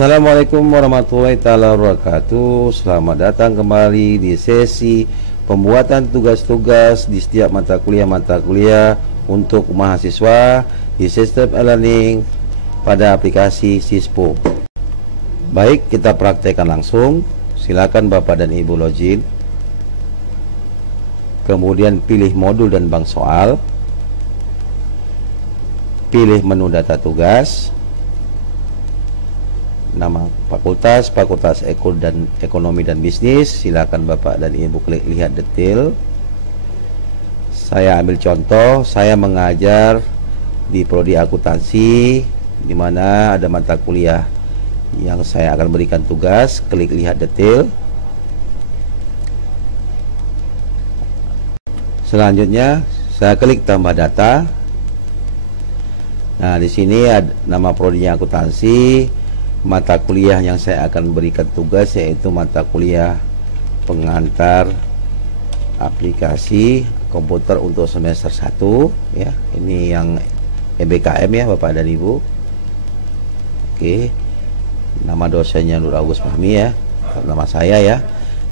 Assalamualaikum warahmatullahi taala wabarakatuh. Selamat datang kembali di sesi pembuatan tugas-tugas di setiap mata kuliah untuk mahasiswa di sistem e-learning pada aplikasi Sispo. Baik, kita praktekkan langsung. Silakan Bapak dan Ibu login. Kemudian pilih modul dan bank soal. Pilih menu data tugas. Nama fakultas ekonomi dan bisnis. Silakan Bapak dan Ibu klik lihat detail. Saya ambil contoh, saya mengajar di prodi akuntansi, di mana ada mata kuliah yang saya akan berikan tugas. Klik lihat detail. Selanjutnya saya klik tambah data. Nah, di sini ada nama prodinya akuntansi. Mata kuliah yang saya akan berikan tugas yaitu mata kuliah pengantar aplikasi komputer untuk semester 1 ya. Ini yang EBKM ya Bapak dan Ibu. Oke. Nama dosennya Nur Agus Fahmi ya. Nama saya ya.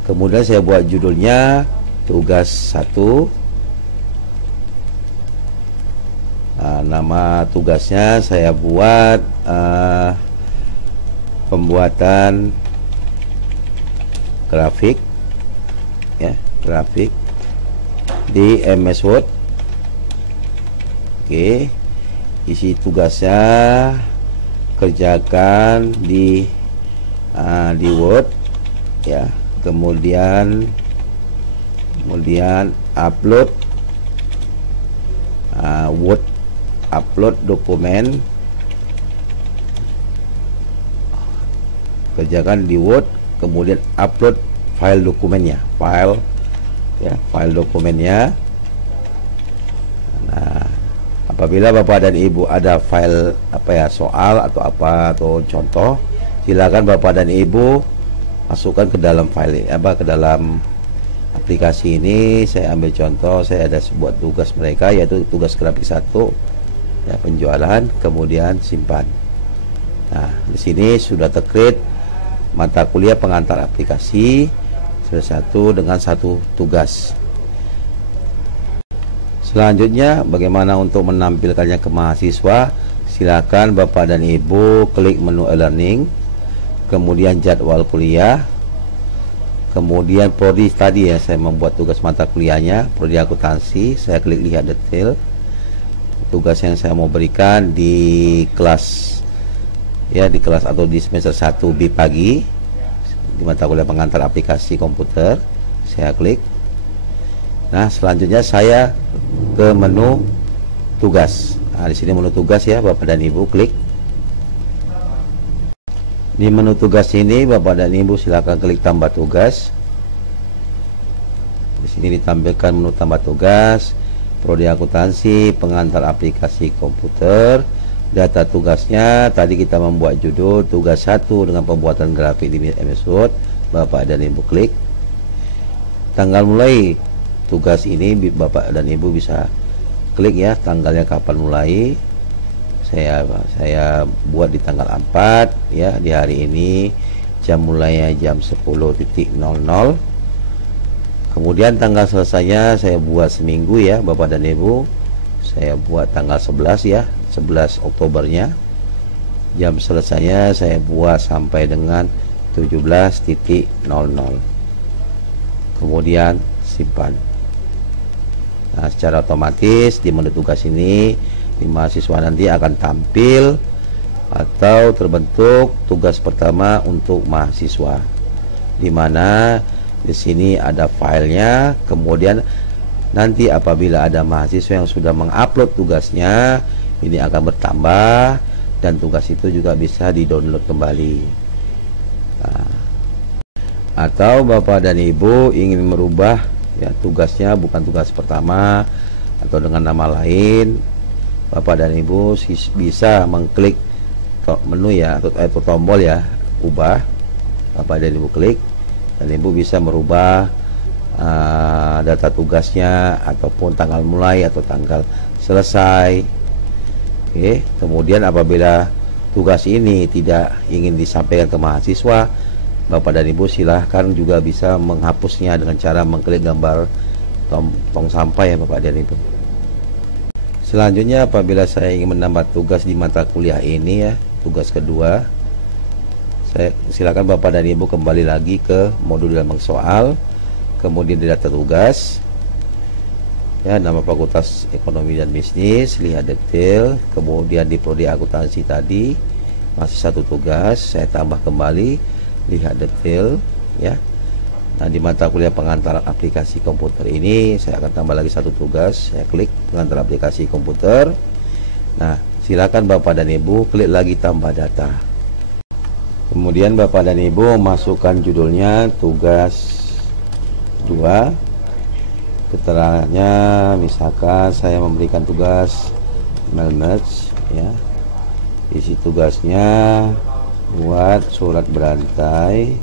Kemudian saya buat judulnya tugas 1. Nama tugasnya saya buat pembuatan grafik ya, grafik di MS Word. Oke, isi tugasnya kerjakan di Word ya, kemudian upload Word, upload dokumen, kerjakan di Word, kemudian upload file dokumennya, file dokumennya. Nah, apabila Bapak dan Ibu ada file soal atau contoh, silakan Bapak dan Ibu masukkan ke dalam file ke dalam aplikasi ini. Saya ambil contoh, saya ada sebuah tugas mereka yaitu tugas grafik 1 ya, penjualan, kemudian simpan. Nah, di sini sudah tercreate mata kuliah pengantar aplikasi satu dengan satu tugas. Selanjutnya, bagaimana untuk menampilkannya ke mahasiswa? Silakan Bapak dan Ibu klik menu e-learning, kemudian jadwal kuliah, kemudian prodi tadi ya, saya membuat tugas mata kuliahnya prodi akuntansi. Saya klik lihat detail. Tugas yang saya mau berikan di kelas ya, di kelas atau di semester 1 B pagi di mata kuliah pengantar aplikasi komputer. Saya klik. Nah, selanjutnya saya ke menu tugas. Nah, di sini menu tugas ya Bapak dan Ibu, klik. Di menu tugas ini Bapak dan Ibu silakan klik tambah tugas. Di sini ditampilkan menu tambah tugas, prodi akuntansi pengantar aplikasi komputer. Data tugasnya tadi kita membuat judul tugas 1 dengan pembuatan grafik di MS Word. Bapak dan Ibu klik. Tanggal mulai tugas ini Bapak dan Ibu bisa klik ya, tanggalnya kapan mulai. Saya buat di tanggal 4 ya, di hari ini, jam mulainya jam 10.00. Kemudian tanggal selesainya saya buat seminggu ya Bapak dan Ibu. Saya buat tanggal 11 ya, 11 Oktobernya. Jam selesainya saya buat sampai dengan 17.00. Kemudian simpan. Nah, secara otomatis di menu tugas ini di mahasiswa nanti akan tampil atau terbentuk tugas pertama untuk mahasiswa, di mana di sini ada filenya. Kemudian nanti apabila ada mahasiswa yang sudah mengupload tugasnya, ini akan bertambah dan tugas itu juga bisa di-download kembali. Nah, atau Bapak dan Ibu ingin merubah ya tugasnya bukan tugas pertama atau dengan nama lain, Bapak dan Ibu bisa mengklik menu ya atau tombol ya, ubah. Bapak dan Ibu klik dan Ibu bisa merubah data tugasnya ataupun tanggal mulai atau tanggal selesai. Oke, kemudian apabila tugas ini tidak ingin disampaikan ke mahasiswa, Bapak dan Ibu silahkan juga bisa menghapusnya dengan cara mengklik gambar tong sampah ya Bapak dan Ibu. Selanjutnya apabila saya ingin menambah tugas di mata kuliah ini ya, tugas kedua, saya silakan Bapak dan Ibu kembali lagi ke modul dan bank soal, kemudian di data tugas ya, nama fakultas ekonomi dan bisnis, lihat detail, kemudian di prodi akuntansi tadi masih satu tugas, saya tambah kembali, lihat detail ya. Nah, di mata kuliah pengantar aplikasi komputer ini saya akan tambah lagi satu tugas, saya klik pengantar aplikasi komputer. Nah, silakan Bapak dan Ibu klik lagi tambah data, kemudian Bapak dan Ibu masukkan judulnya tugas 2. Keterangannya misalkan saya memberikan tugas mail merge ya, isi tugasnya buat surat berantai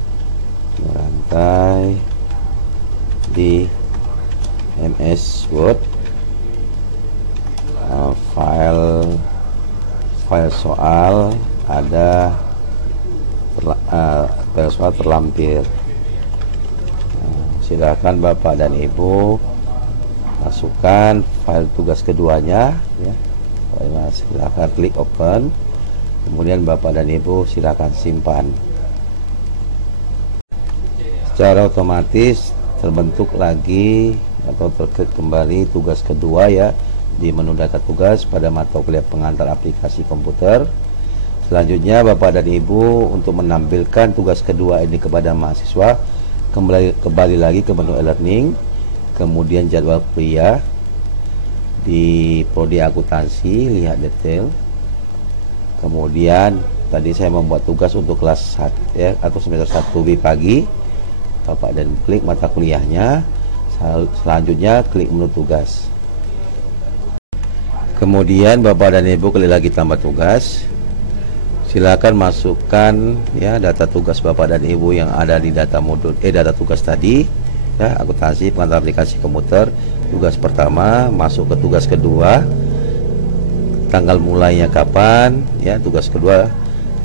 di MS Word, file soal ada file soal terlampir. Silakan Bapak dan Ibu masukkan file tugas keduanya ya. Silakan klik open, kemudian Bapak dan Ibu silakan simpan. Secara otomatis terbentuk lagi atau terklik kembali tugas kedua ya di menu data tugas pada mata kuliah pengantar aplikasi komputer. Selanjutnya Bapak dan Ibu untuk menampilkan tugas kedua ini kepada mahasiswa, kembali lagi ke menu e-learning, kemudian jadwal kuliah, di prodi akuntansi lihat detail, kemudian tadi saya membuat tugas untuk kelas 1 ya, atau semester 1B pagi. Bapak dan klik mata kuliahnya, selanjutnya klik menu tugas, kemudian Bapak dan Ibu klik lagi tambah tugas. Silakan masukkan ya data tugas Bapak dan Ibu yang ada di data modul data tugas tadi ya, akuntansi pengantar aplikasi komputer. Tugas pertama masuk ke tugas kedua, tanggal mulainya kapan ya, tugas kedua.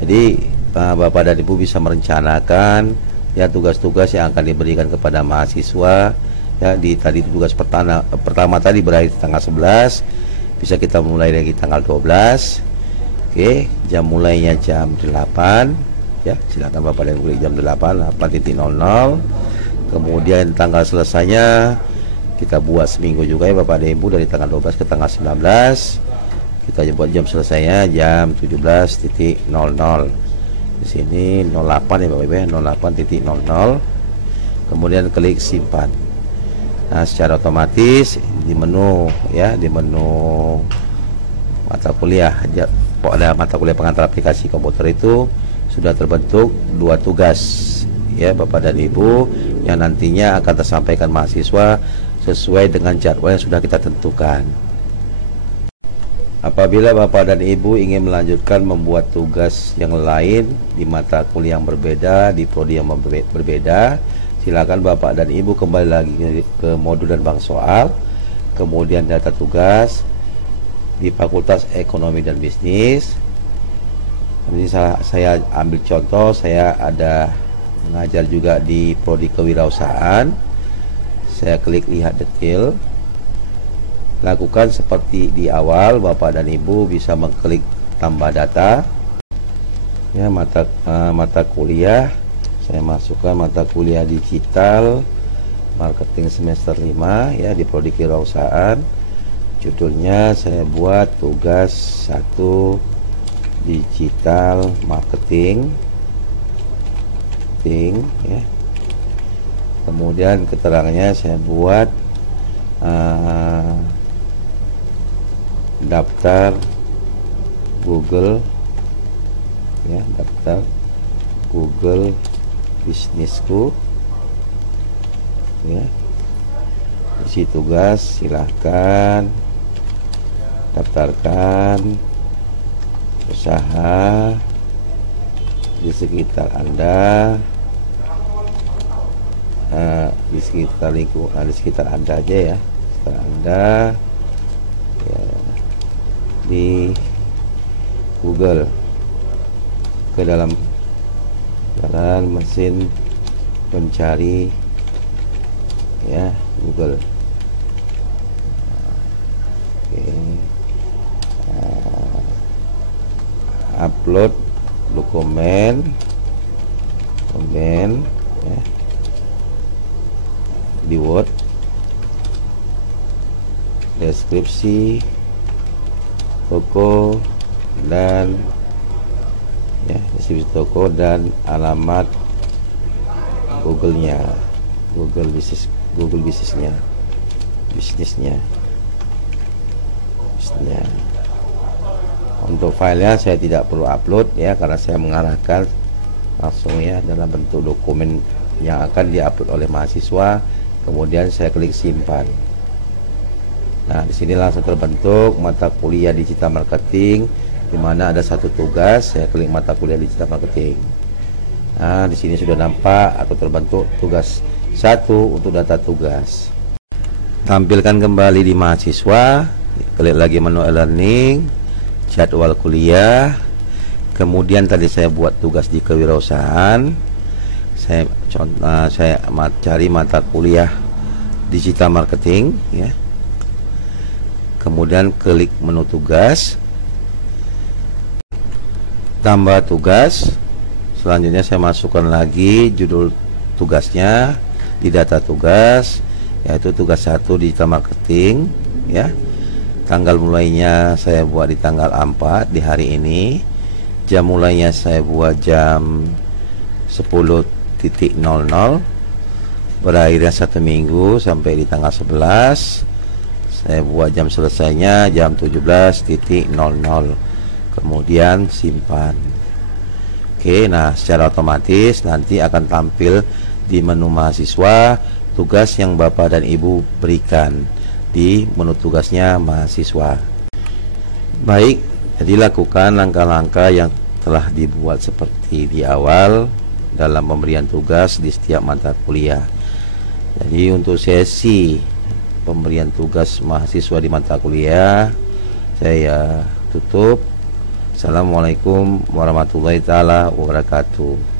Jadi Bapak dan Ibu bisa merencanakan ya tugas-tugas yang akan diberikan kepada mahasiswa ya. Di tadi tugas pertama tadi berakhir tanggal 11, bisa kita mulai lagi tanggal 12. Oke, jam mulainya jam 8 ya, silakan Bapak dan Ibu jam 8:00. Kemudian tanggal selesainya kita buat seminggu juga ya Bapak dan Ibu, dari tanggal 12 ke tanggal 19. Kita buat jam selesainya jam 17.00. Di sini 08 ya Bapak Ibu ya, 08.00. Kemudian klik simpan. Nah, secara otomatis di menu ya, di menu mata kuliah pada mata kuliah pengantar aplikasi komputer itu sudah terbentuk dua tugas ya Bapak dan Ibu, yang nantinya akan tersampaikan mahasiswa sesuai dengan jadwal yang sudah kita tentukan. Apabila Bapak dan Ibu ingin melanjutkan membuat tugas yang lain di mata kuliah yang berbeda, di prodi yang berbeda, silakan Bapak dan Ibu kembali lagi ke modul dan bank soal, kemudian data tugas di Fakultas Ekonomi dan Bisnis. Ini saya ambil contoh, saya ada mengajar juga di prodi kewirausahaan. Saya klik lihat detail, lakukan seperti di awal. Bapak dan Ibu bisa mengklik tambah data ya, mata kuliah. Saya masukkan mata kuliah digital marketing semester 5 ya, di prodi kewirausahaan. Judulnya saya buat tugas 1 digital marketing ya. Kemudian keterangannya saya buat daftar Google ya, daftar Google bisnisku ya. Isi tugas silahkan daftarkan usaha di sekitar Anda, di sekitar lingkungan, di sekitar Anda aja ya, sekitar Anda ya, di Google ke dalam mesin pencari ya Google. Oke. Upload dokumen ya, di Word, deskripsi toko dan ya deskripsi toko dan alamat Google-nya, Google bisnisnya. Untuk filenya saya tidak perlu upload ya, karena saya mengarahkan langsung ya dalam bentuk dokumen yang akan diupload oleh mahasiswa. Kemudian saya klik simpan. Nah, di sini langsung terbentuk mata kuliah digital marketing, di mana ada satu tugas. Saya klik mata kuliah digital marketing. Nah, di sini sudah nampak atau terbentuk tugas 1 untuk data tugas. Tampilkan kembali di mahasiswa, klik lagi menu e-learning, jadwal kuliah. Kemudian tadi saya buat tugas di kewirausahaan. Saya cari mata kuliah digital marketing ya. Kemudian klik menu tugas, tambah tugas. Selanjutnya saya masukkan lagi judul tugasnya di data tugas, yaitu tugas 1 digital marketing ya. Tanggal mulainya saya buat di tanggal 4 di hari ini. Jam mulainya saya buat jam 10.00, berakhirnya 1 minggu sampai di tanggal 11. Saya buat jam selesainya jam 17.00. Kemudian simpan. Oke, nah secara otomatis nanti akan tampil di menu mahasiswa tugas yang Bapak dan Ibu berikan di menu tugasnya mahasiswa. Baik, jadi lakukan langkah-langkah yang telah dibuat seperti di awal dalam pemberian tugas di setiap mata kuliah. Jadi untuk sesi pemberian tugas mahasiswa di mata kuliah saya tutup. Assalamualaikum warahmatullahi taala wabarakatuh.